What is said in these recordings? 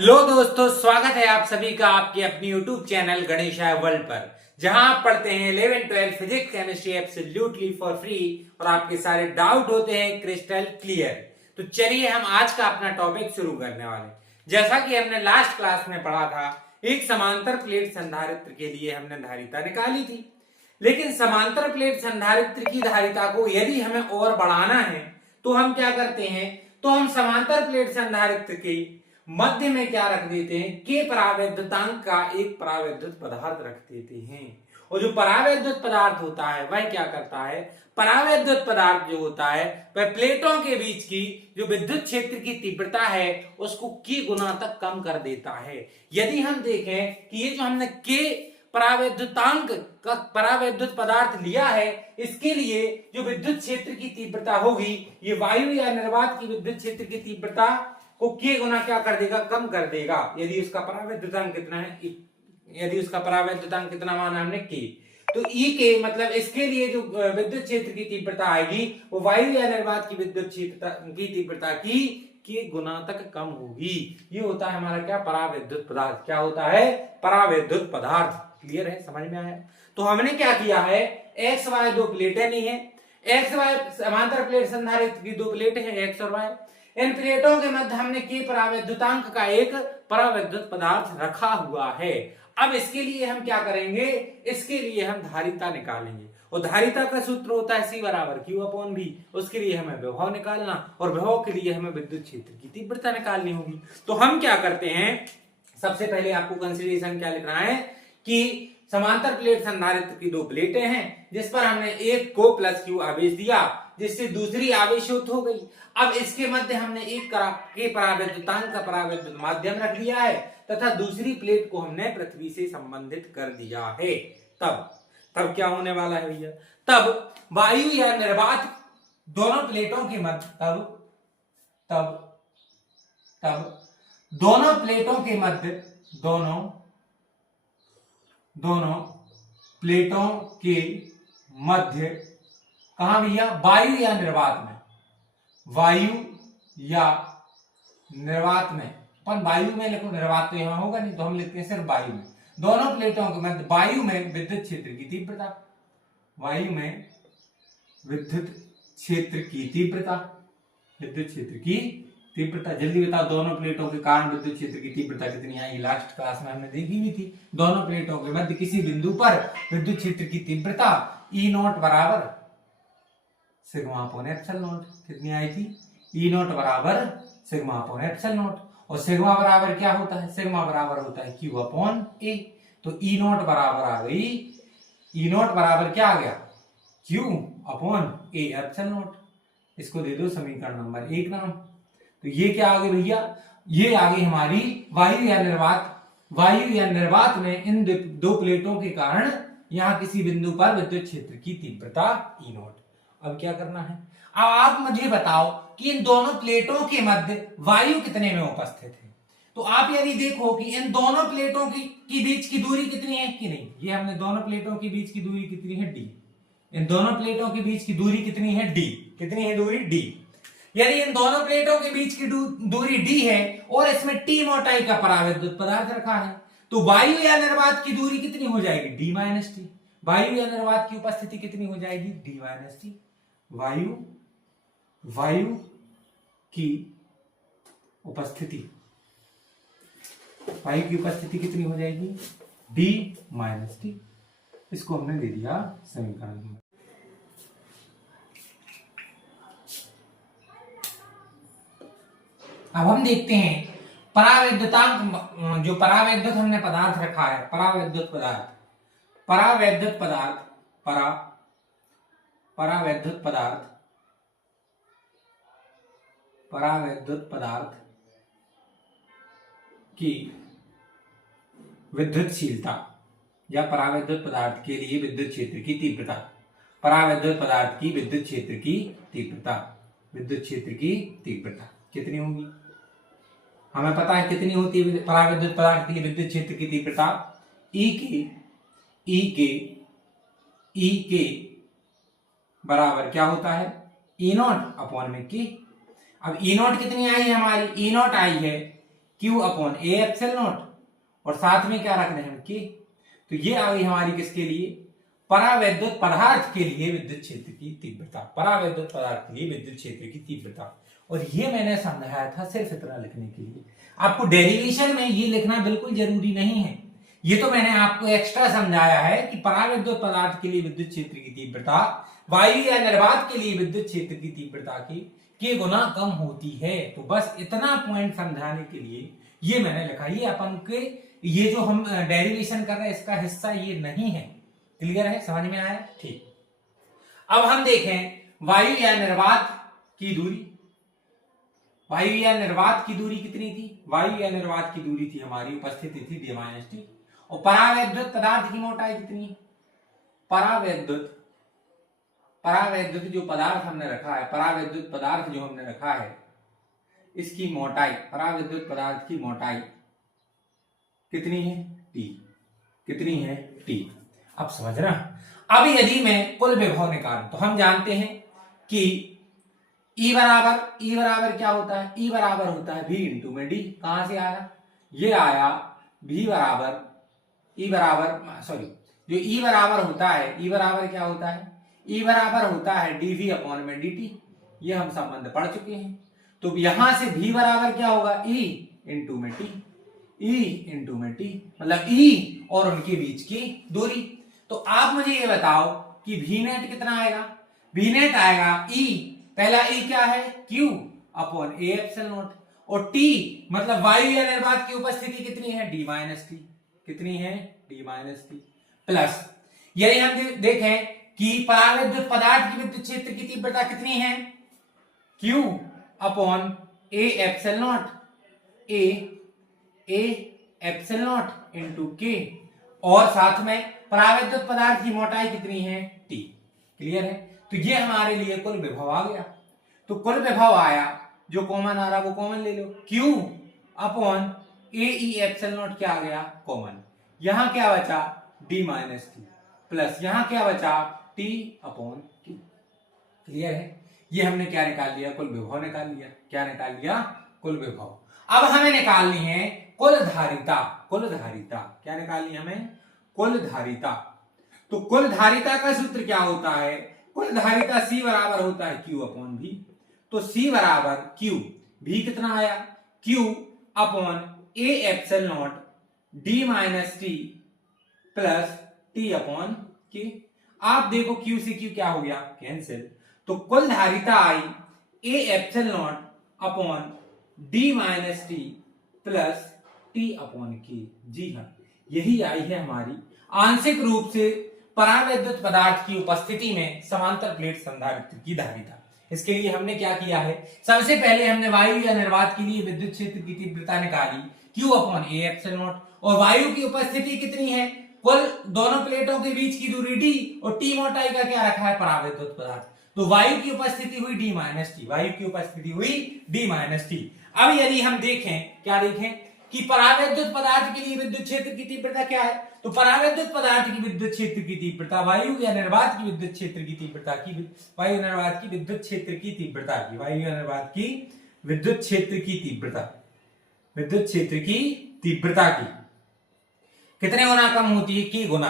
लो दोस्तों, स्वागत है आप सभी का आपके अपनी YouTube चैनल गणेशाय वर्ल्ड पर, जहां आप पढ़ते हैं 11 12 physics chemistry absolutely for free और आपके सारे डाउट होते हैं क्रिस्टल क्लियर। तो चलिए हम आज का अपना टॉपिक शुरू करने वाले। जैसा कि हमने लास्ट क्लास में पढ़ा था, एक समांतर प्लेट संधारित्र के लिए हमने धारिता निकाली थी, लेकिन समांतर प्लेट संधारित्र की धारिता को यदि हमें और बढ़ाना है तो हम क्या करते हैं, तो हम समांतर प्लेट संधारित्र के मध्य में क्या रख देते हैं, के परावैद्युतांक का एक परावैद्युत पदार्थ रख देते हैं। और जो परावैद्युत पदार्थ होता है वह क्या करता है, परावैद्युत पदार्थ जो होता है वह प्लेटों के बीच की जो विद्युत क्षेत्र की तीव्रता है उसको के गुना तक कम कर देता है। यदि हम देखें कि ये जो हमने के परावैद्युतांक का परावैद्युत पदार्थ लिया है, इसके लिए जो विद्युत क्षेत्र की तीव्रता होगी, ये वायु या निर्वात की विद्युत क्षेत्र की तीव्रता को के गुना क्या कर देगा, कम कर देगा। यदि उसका परावैद्युतांक कितना है, यदि उसका परावैद्युतांक कितना माना हमने के, तो ई के मतलब इसके लिए जो विद्युत क्षेत्र की तीव्रता आएगी वो वायु या निर्वात की विद्युत क्षेत्र की तीव्रता की के गुना तक कम होगी। ये होता है हमारा क्या, परावैद्युत पदार्थ। क्या होता है, परावैद्युत पदार्थ। क्लियर है, समझ में आया? तो हमने क्या किया है, एक्स वाई दो प्लेटें ली है, एक्स वाई समांतर प्लेट संधारित्र की दो प्लेटें हैं, एक्स और वाई। इन प्लेटों के मध्य हमने के परावैद्युतांक का एक परावैद्युत पदार्थ रखा हुआ है। अब इसके लिए हम क्या करेंगे, इसके लिए हम धारिता निकालेंगे और धारिता का सूत्र होता है C बराबर Q अपॉन V। उसके लिए हमें विभव निकालना और विभव के लिए हमें विद्युत क्षेत्र की तीव्रता निकालनी होगी। तो हम क्या करते हैं, सबसे पहले आपको कंसिडरेशन क्या लिखना है कि समांतर प्लेट संधारित्र की दो प्लेटें हैं जिस पर हमने एक को प्लस Q आवेश दिया, जिससे दूसरी आवेशित हो गई। अब इसके मध्य हमने एक के परावैद्युतांक का परावैद्युत माध्यम रख दिया है तथा दूसरी प्लेट को हमने पृथ्वी से संबंधित कर दिया है। तब क्या होने वाला है भैया, तब वायु या निर्वात दोनों प्लेटों के मध्य तब दोनों प्लेटों के मध्य दोनों प्लेटों के मध्य कहां भैया, वायु या निर्वात में, वायु या निर्वात में। अपन वायु में लिखो, निर्वात तो यहां होगा नहीं तो हम लिखते हैं सिर्फ वायु में। दोनों प्लेटों के मध्य वायु में विद्युत क्षेत्र की तीव्रता, वायु में विद्युत क्षेत्र की तीव्रता, विद्युत क्षेत्र की तीव्रता। जल्दी बताओ, दोनों प्लेटों के कारण विद्युत क्षेत्र की तीव्रता कितनी आई? लास्ट क्लास में हमने देखी हुई थी। दोनों प्लेटों के मध्य किसी बिंदु पर विद्युत क्षेत्र की तीव्रता ई नॉट बराबर सिग्मा अपॉन एप्सिलॉन नॉट। कितनी आई थी? ई नॉट बराबर सिग्मा अपॉन एप्सिलॉन नॉट। और सिग्मा बराबर क्या होता है, सिग्मा बराबर होता है Q अपॉन ए। तो ई नॉट बराबर आ गई, ई नॉट बराबर क्या आ गया, Q upon A epsilon not. इसको दे दो समीकरण नंबर 1 नाम। तो ये क्या आ गई भैया, ये आ गई हमारी वायु या निर्वात में इन दो प्लेटों के कारण यहां किसी बिंदु पर विद्युत क्षेत्र की तीव्रता ई नॉट। अब क्या करना है, अब आप मुझे बताओ कि इन दोनों प्लेटों के मध्य वायु कितने में उपस्थित है। तो आप यदि देखो कि इन दोनों प्लेटों की बीच की दूरी कितनी है कि नहीं, ये हमने दोनों प्लेटों के बीच की दूरी कितनी है, डी। इन दोनों प्लेटों के बीच की दूरी कितनी है, डी। कितनी है दूरी, डी। यदि इन दोनों प्लेटों के बीच की दूरी डी है और इसमें टी मोटाई का परावैद्युत पदार्थ रखा है, तो वायु या निर्वात की दूरी कितनी हो जाएगी, डी माइनस टी। वायु या निर्वात की उपस्थिति कितनी हो जाएगी, डी माइनस टी। वायु की उपस्थिति कितनी हो जाएगी, डी माइनस टी। इसको हमने दे दिया समीकरण में। अब हम देखते हैं परावैद्युतांक, जो परावैद्युत हमने पदार्थ रखा है, परावैद्युत पदार्थ की विद्युतशीलता या परावैद्युत पदार्थ के लिए विद्युत क्षेत्र की तीव्रता, परावैद्युत पदार्थ की विद्युत क्षेत्र की तीव्रता कितनी होगी, हमें पता है कितनी होती है परावैद्युत पदार्थ के लिए विद्युत क्षेत्र की तीव्रता, ई के बराबर क्या होता है, ई नॉट अपॉन में की। अब ई नॉट कितनी आई है हमारी, ई नॉट आई है Q upon A epsilon not और साथ में क्या रख रहे हैं के। तो ये आ गई हमारी किसके लिए, परावैद्युत पदार्थ के लिए विद्युत क्षेत्र की तीव्रता, परावैद्युत पदार्थ के लिए विद्युत क्षेत्र की तीव्रता। और ये मैंने समझाया था सिर्फ इतना लिखने के लिए, आपको डेरिवेशन में ये लिखना बिल्कुल जरूरी नहीं है। ये तो मैंने आपको एक्स्ट्रा समझाया है कि परावैद्युत पदार्थ के लिए विद्युत क्षेत्र की तीव्रता वायु या निर्वात के लिए विद्युत क्षेत्र की तीव्रता के गुना कम होती है। तो बस इतना पॉइंट समझाने के लिए ये मैंने लिखा। ये अपन के ये जो हम डेरिवेशन कर रहे हैं इसका हिस्सा ये नहीं है। क्लियर है, समझ में आया? ठीक। अब हम देखें वायु या निर्वात की दूरी। वायु या निर्वात की दूरी कितनी थी? वायु या निर्वात की दूरी थी हमारी, उपस्थिति थी d - t। और परावैद्युत पदार्थ की मोटाई कितनी? परावैद्युत जो पदार्थ हमने रखा है, परावैद्युत पदार्थ जो हमने रखा है इसकी मोटाई, परावैद्युत पदार्थ की मोटाई कितनी है? t। कितनी है? t। अब समझना। अब यदि मैं कुल विभव निकालूं तो हम जानते हैं कि E बराबर क्या होता है? E बराबर होता है v इंटू में d। कहां से आया? ये आया v बराबर जो E बराबर होता है, E बराबर क्या होता है? E बराबर होता है dv अपॉन में dt। ये हम संबंध पढ़ चुके हैं। तो यहां से v बराबर क्या होगा? E इंटू में t। E इंटू में t मतलब E और उनके बीच की दूरी। तो आप मुझे ये बताओ कि v नेट कितना आएगा? v नेट आएगा E, पहला E क्या है? Q upon A epsilon not. और T मतलब वायु या निर्वात की उपस्थिति कितनी है? d minus T. कितनी है? d minus T. प्लस यदि हम देखें कि परावैद्युत पदार्थ की विद्युत क्षेत्र की तीव्रता कितनी है? Q upon A epsilon not, A epsilon not into K। और साथ में परावैद्युत पदार्थ की मोटाई कितनी है? T। क्लियर है? तो ये हमारे लिए कुल विभव आ गया। तो कुल विभव आया, जो कॉमन आ रहा वो कॉमन ले लो, Q upon A E epsilon not क्या आ गया? कॉमन। यहां क्या बचा? d माइनस टी प्लस यहां क्या बचा? t upon q। क्लियर है? ये हमने क्या निकाल लिया? कुल विभव निकाल लिया। क्या निकाल लिया? कुल विभव। अब हमें निकालनी है कुल धारिता। कुल धारिता क्या निकालनी है हमें? कुल धारिता। तो कुल धारिता का सूत्र क्या होता है? कुल धारिता C बराबर होता है Q अपॉन V। तो C बराबर Q, V कितना आया? Q upon A epsilon not d minus T plus t upon K। आप देखो Q से Q क्या हो गया? कैंसिल। तो कुल धारिता आई A epsilon not upon d minus T plus t upon K। जी हाँ, यही आई है हमारी आंशिक रूप से परावैद्युत पदार्थ की उपस्थिति में समांतर प्लेट संधारित्र की धारिता। इसके लिए हमने क्या किया है? सबसे पहले हमने वायु या निर्वात के लिए विद्युत क्षेत्र की तीव्रता निकाली Q upon A epsilon not. और वायु की उपस्थिति कितनी है? कुल दोनों प्लेटों के बीच की दूरी d और t मोटाई का क्या रखा है? परावैद्युत पदार्थ। तो वायु की उपस्थिति हुई d माइनस टी, वायु की उपस्थिति हुई d माइनस टी। अब यदि हम देखें, क्या देखें कि परावैद्युत पदार्थ के लिए विद्युत क्षेत्र की तीव्रता क्या है? तो परावैद्युत पदार्थ की विद्युत क्षेत्र की तीव्रता वायु या निर्वात की विद्युत क्षेत्र की तीव्रता की वायु निर्वात की विद्युत क्षेत्र की तीव्रता की वायु या निर्वात की विद्युत क्षेत्र की तीव्रता विद्युत क्षेत्र की तीव्रता की कितने गुना कम होती है? K गुना।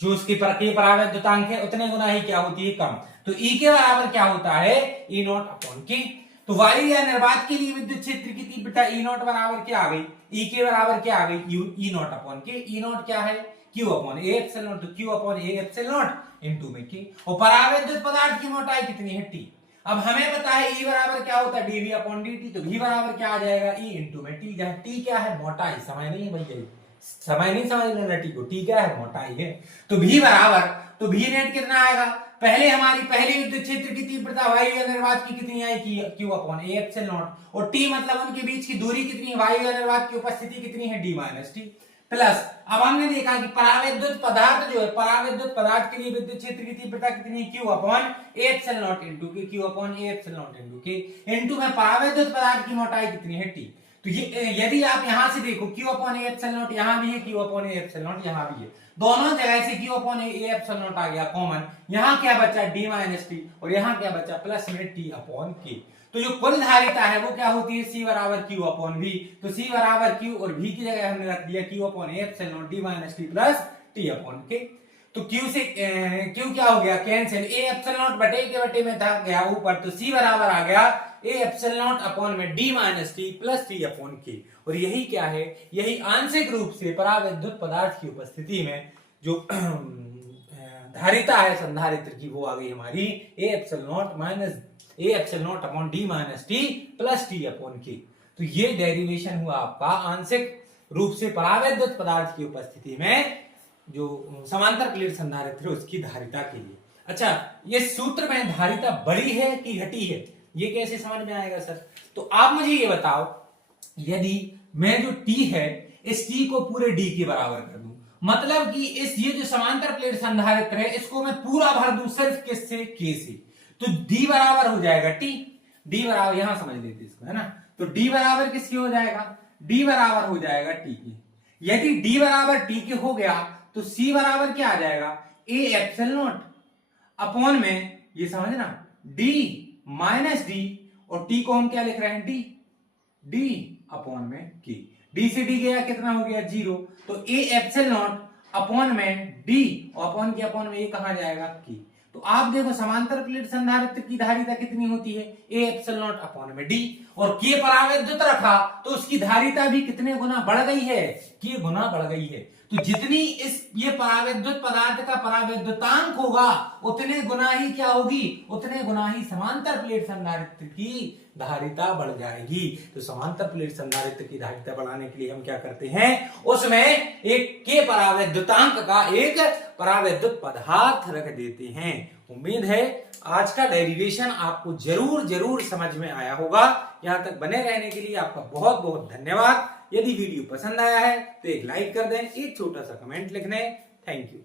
जो उसके परावैद्युतांक है उतने गुना ही क्या होती है? कम। तो E के बराबर क्या होता है? E not upon K। तो वायु या निर्वात के लिए विद्युत क्षेत्र की तीव्रता E नॉट बराबर क्या आ गई? E के बराबर क्या आ गई? E not upon K। E not क्या है? Q upon A epsilon not. तो Q upon A epsilon not into में K। और परावैद्युत पदार्थ की मोटाई कितनी है? T। अब हमें पता है E बराबर क्या होता है? dv upon dt। तो V बराबर क्या आ जाएगा? E इनटू में T, जहां T क्या है? मोटाई। समय नहीं है भैया, समय नहीं समझ लेना T को। T क्या है? मोटाई है। तो V बराबर, तो V नेट कितना आएगा? पहले हमारी पहली विद्युत क्षेत्र की तीव्रता वायु या निर्वात की कितनी आई? Q upon A epsilon not. और T मतलब उनके बीच की दूरी कितनी है? वायु या निर्वात की उपस्थिति कितनी है? d minus T plus. अब हमने देखा कि परावैद्युत पदार्थ जो है, परावैद्युत पदार्थ के लिए विद्युत क्षेत्र की तीव्रता कितनी है? Q upon A epsilon not into K। Q upon A epsilon not into K into में परावैद्युत पदार्थ की मोटाई कितनी है? T। तो ये यदि आप यहां से देखो Q upon A epsilon naught यहां भी है, Q upon A epsilon naught यहां भी है, दोनों जगह से Q upon A epsilon naught आ गया कॉमन। यहां क्या बचा? d माइनस टी और यहां क्या बचा? प्लस में T अपॉन K। तो जो कुल धारिता है वो क्या होती है, C बराबर Q अपॉन V। तो C बराबर Q और V की जगह हमने रख दिया Q upon A epsilon not D minus T plus T upon K। तो Q से Q क्या हो गया, कैंसिल, A एप्सिलॉन नॉट बटे के बटे में था गया ऊपर, तो C बराबर आ गया A एप्सिलॉन नॉट अपॉन में D minus T plus T upon K। और यही क्या है, यही आंशिक रूप से परावैद्युत पदार्थ की उपस्थिति में जो धारिता है संधारित्र की, वो आ गई हमारी A epsilon not minus A epsilon not upon D minus T plus T upon K। तो ये डेरिवेशन हुआ आपका आंशिक रूप से परावैद्युत पदार्थ की उपस्थिति में जो समांतर प्लेट संधारित्र है उसकी धारिता के लिए। अच्छा, ये सूत्र में धारिता बढ़ी है कि घटी है, ये कैसे समझ में आएगा सर? तो आप मुझे ये बताओ, यदि मैं जो T है इस T को पूरे D के बराबर कर दूं, मतलब कि इस ये जो समांतर प्लेट संधारित्र है इसको मैं पूरा भर दूं सिर्फ किससे, K से, तो D बराबर हो जाएगा T। D बराबर, यहां समझ लेते इसको, है ना, तो D बराबर किसके हो जाएगा, D बराबर हो जाएगा T के। यदि D बराबर T के हो गया तो C बराबर क्या आ जाएगा, A एप्सिलॉन नॉट अपॉन में, ये समझना, D माइनस D, और T को हम क्या लिख रहे हैं, D अपॉन में K। D से D गया, कितना हो गया, 0। तो A एप्सिलॉन नॉट अपॉन में D, अपॉन के अपॉन में ये कहां जाएगा, K। तो आप देखो समांतर प्लेट संधारित्र की धारिता कितनी होती है, A एप्सिलॉन नॉट अपॉन में D, और K परावैद्युत रखा तो उसकी धारिता भी कितने गुना बढ़ गई है, K गुना बढ़ गई है। तो जितनी ये परावैद्युत पदार्थ का परावैद्युतांक होगा उतने गुना ही क्या होगी, उतने गुना ही समांतर प्लेट संधारित्र की धारिता बढ़ जाएगी। तो समांतर प्लेट संधारित्र की धारिता बढ़ाने के लिए हम क्या करते हैं, उसमें एक के परावैद्युतांक का एक परावैद्युत पदार्थ रख देते हैं। उम्मीद है आज का डेरिवेशन आपको जरूर समझ में आया होगा। यहां तक बने रहने के लिए आपका बहुत बहुत धन्यवाद। यदि वीडियो पसंद आया है तो एक लाइक कर दें, एक छोटा सा कमेंट लिख दें। Thank you.